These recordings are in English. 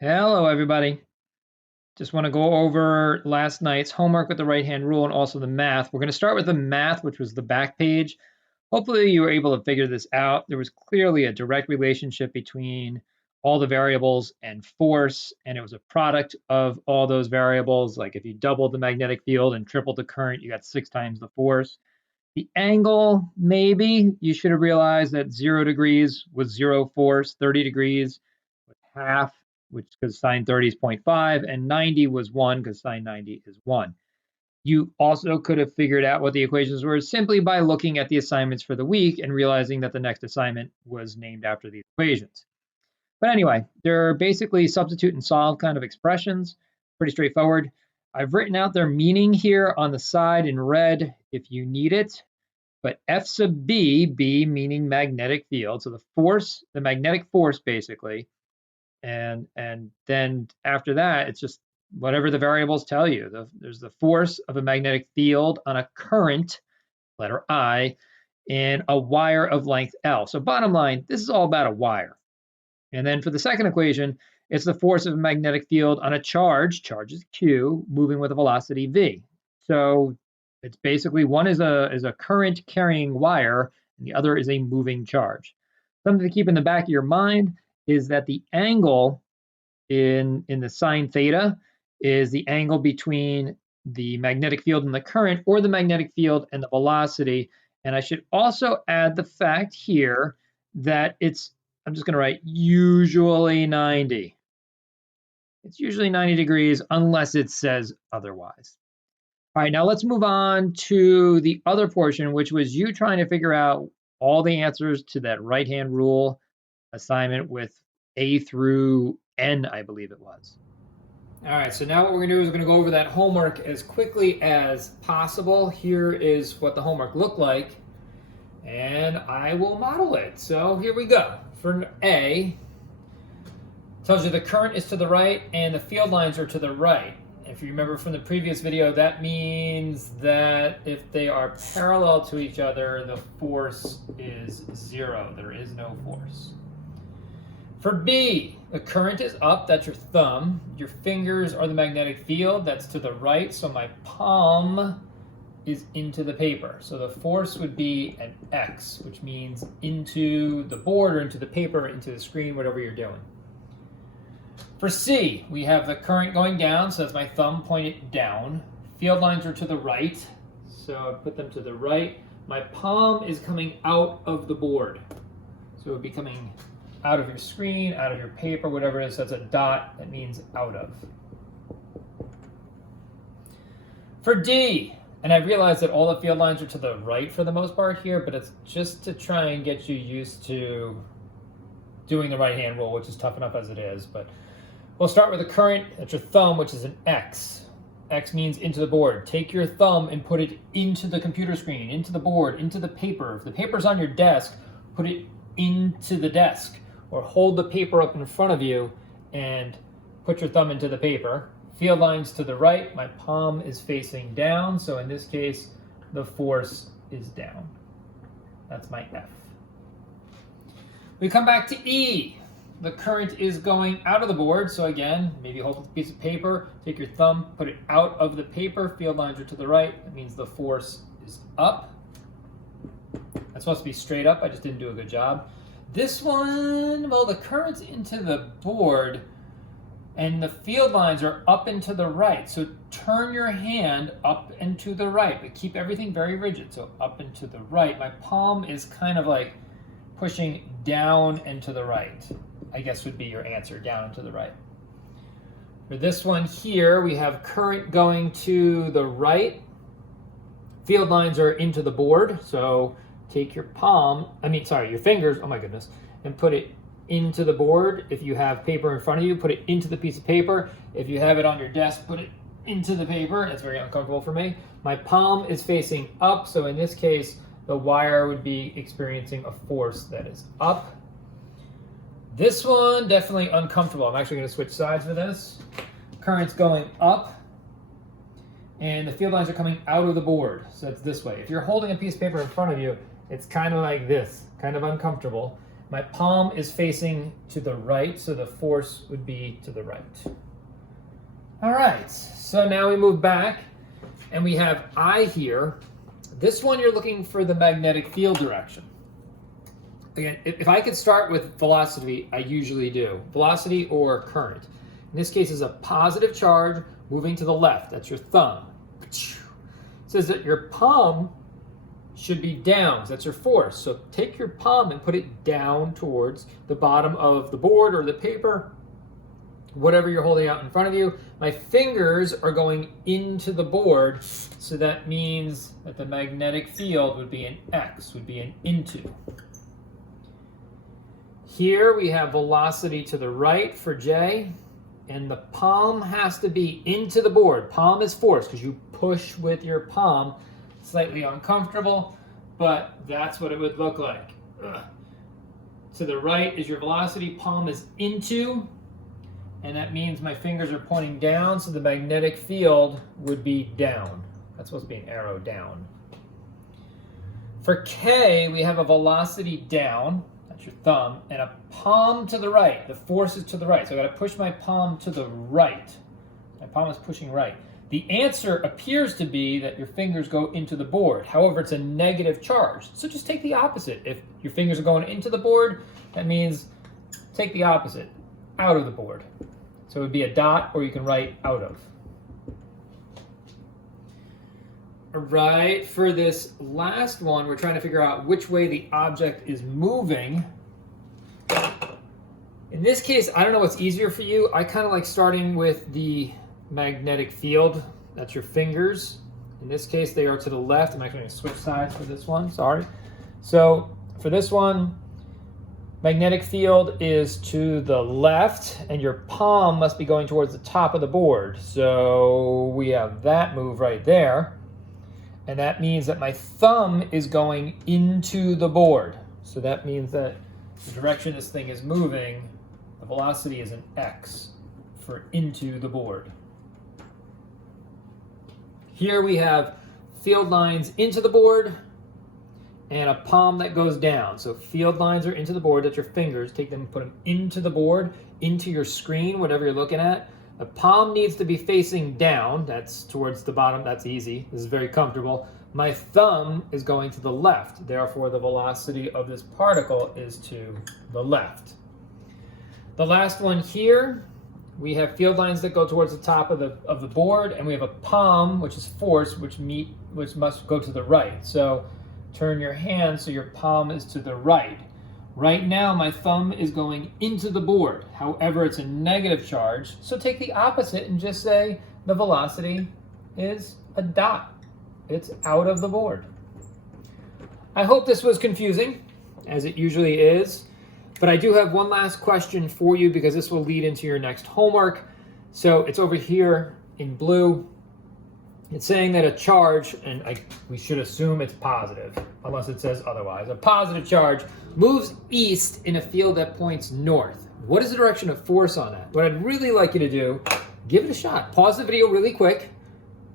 Hello, everybody. Just want to go over last night's homework with the right-hand rule and also the math. We're going to start with the math, which was the back page. Hopefully you were able to figure this out. There was clearly a direct relationship between all the variables and force, and it was a product of all those variables. Like if you doubled the magnetic field and tripled the current, you got 6 times the force. The angle, maybe you should have realized that 0 degrees was 0 force, 30 degrees was half, which because sine 30 is 0.5, and 90 was 1 because sine 90 is 1. You also could have figured out what the equations were simply by looking at the assignments for the week and realizing that the next assignment was named after these equations. But anyway, they're basically substitute and solve kind of expressions, pretty straightforward. I've written out their meaning here on the side in red if you need it. But F sub B, B meaning magnetic field, so the force, the magnetic force basically, and then after that, it's just whatever the variables tell you. There's the force of a magnetic field on a current, letter I, in a wire of length L. So bottom line, this is all about a wire. And then for the second equation, it's the force of a magnetic field on a charge is Q, moving with a velocity V. So it's basically one is a current carrying wire, and the other is a moving charge. Something to keep in the back of your mind is that the angle in the sine theta is the angle between the magnetic field and the current, or the magnetic field and the velocity. And I should also add the fact here that I'm just going to write usually 90. It's usually 90 degrees unless it says otherwise. All right, now let's move on to the other portion, which was you trying to figure out all the answers to that right-hand rule assignment with A through N, I believe it was. All right, so now what we're going to do is we're going to go over that homework as quickly as possible. Here is what the homework looked like, and I will model it. So here we go. For A, tells you the current is to the right and the field lines are to the right. If you remember from the previous video, that means that if they are parallel to each other, the force is 0. There is no force. For B, the current is up, that's your thumb. Your fingers are the magnetic field, that's to the right, so my palm is into the paper. So the force would be an X, which means into the board or into the paper, into the screen, whatever you're doing. For C, we have the current going down, so that's my thumb pointed down. Field lines are to the right, so I put them to the right. My palm is coming out of the board. So it would be coming out of your screen, out of your paper, whatever it is. That's a dot, that means out of. For D, and I realize that all the field lines are to the right for the most part here, but it's just to try and get you used to doing the right-hand rule, which is tough enough as it is. But we'll start with the current. That's your thumb, which is an X. X means into the board. Take your thumb and put it into the computer screen, into the board, into the paper. If the paper's on your desk, put it into the desk, or hold the paper up in front of you and put your thumb into the paper. Field lines to the right, my palm is facing down, so in this case, the force is down. That's my F. We come back to E. The current is going out of the board, so again, maybe hold a piece of paper, take your thumb, put it out of the paper, field lines are to the right, that means the force is up. That's supposed to be straight up, I just didn't do a good job. This one, well, the current's into the board, and the field lines are up and to the right. So turn your hand up and to the right, but keep everything very rigid. So up and to the right. My palm is kind of like pushing down and to the right, I guess would be your answer, down and to the right. For this one here, we have current going to the right. Field lines are into the board. So take your your fingers, oh my goodness, and put it into the board. If you have paper in front of you, put it into the piece of paper. If you have it on your desk, put it into the paper. That's very uncomfortable for me. My palm is facing up, so in this case, the wire would be experiencing a force that is up. This one, definitely uncomfortable. I'm actually going to switch sides for this. Current's going up, and the field lines are coming out of the board, so it's this way. If you're holding a piece of paper in front of you, it's kind of like this, kind of uncomfortable. My palm is facing to the right, so the force would be to the right. All right, so now we move back and we have I here. This one you're looking for the magnetic field direction. Again, if I could start with velocity, I usually do. Velocity or current. In this case, is a positive charge moving to the left. That's your thumb. It says that your palm should be down. That's your force. So take your palm and put it down towards the bottom of the board or the paper, whatever you're holding out in front of you. My fingers are going into the board, so that means that the magnetic field would be an X, would be an into. Here we have velocity to the right for J, and the palm has to be into the board. Palm is force because you push with your palm. Slightly uncomfortable, but that's what it would look like. Ugh. To the right is your velocity, palm is into, and that means my fingers are pointing down, so the magnetic field would be down. That's supposed to be an arrow down. For K, we have a velocity down, that's your thumb, and a palm to the right. The force is to the right, so I gotta push my palm to the right. My palm is pushing right. The answer appears to be that your fingers go into the board. However, it's a negative charge. So just take the opposite. If your fingers are going into the board, that means take the opposite, out of the board. So it would be a dot, or you can write out of. All right, for this last one, we're trying to figure out which way the object is moving. In this case, I don't know what's easier for you. I kind of like starting with the magnetic field. That's your fingers. In this case, they are to the left. I'm actually going to switch sides for this one. Sorry. So for this one, magnetic field is to the left, and your palm must be going towards the top of the board. So we have that move right there. And that means that my thumb is going into the board. So that means that the direction this thing is moving, the velocity is an X for into the board. Here we have field lines into the board and a palm that goes down. So field lines are into the board, that's your fingers. Take them and put them into the board, into your screen, whatever you're looking at. The palm needs to be facing down. That's towards the bottom. That's easy. This is very comfortable. My thumb is going to the left. Therefore, the velocity of this particle is to the left. The last one here, we have field lines that go towards the top of the board, and we have a palm, which is force, which must go to the right. So turn your hand so your palm is to the right. Right now, my thumb is going into the board. However, it's a negative charge. So take the opposite and just say the velocity is a dot. It's out of the board. I hope this was confusing, as it usually is. But I do have one last question for you because this will lead into your next homework. So it's over here in blue. It's saying that a charge, and we should assume it's positive, unless it says otherwise. A positive charge moves east in a field that points north. What is the direction of force on that? What I'd really like you to do, give it a shot. Pause the video really quick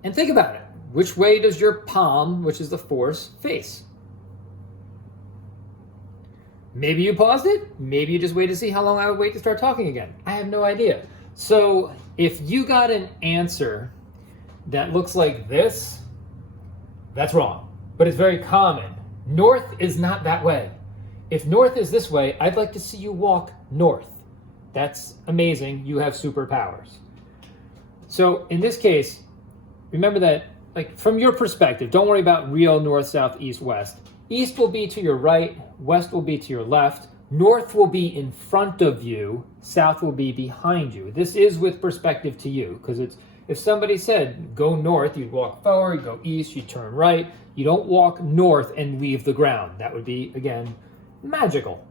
and think about it. Which way does your palm, which is the force, face? Maybe you paused it. Maybe you just waited to see how long I would wait to start talking again. I have no idea. So if you got an answer that looks like this, that's wrong. But it's very common. North is not that way. If north is this way, I'd like to see you walk north. That's amazing. You have superpowers. So in this case, remember that, like, from your perspective, don't worry about real north, south, east, west. East will be to your right, west will be to your left, north will be in front of you, south will be behind you. This is with perspective to you, because it's, if somebody said go north, you'd walk forward, go east, you turn right. You don't walk north and leave the ground. That would be, again, magical.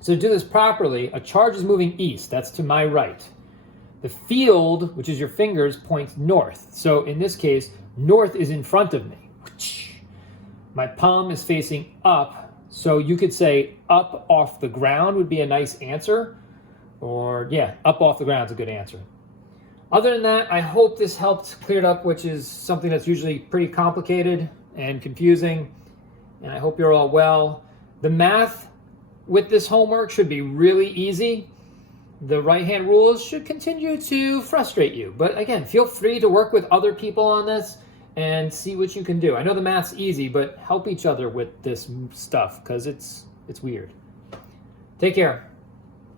So to do this properly, a charge is moving east, that's to my right. The field, which is your fingers, points north. So in this case, north is in front of me. My palm is facing up, so you could say up off the ground would be a nice answer. Or yeah, up off the ground is a good answer. Other than that, I hope this helped clear it up, which is something that's usually pretty complicated and confusing. And I hope you're all well. The math with this homework should be really easy. The right-hand rules should continue to frustrate you. But again, feel free to work with other people on this and see what you can do. I know the math's easy, but help each other with this stuff because it's weird. Take care.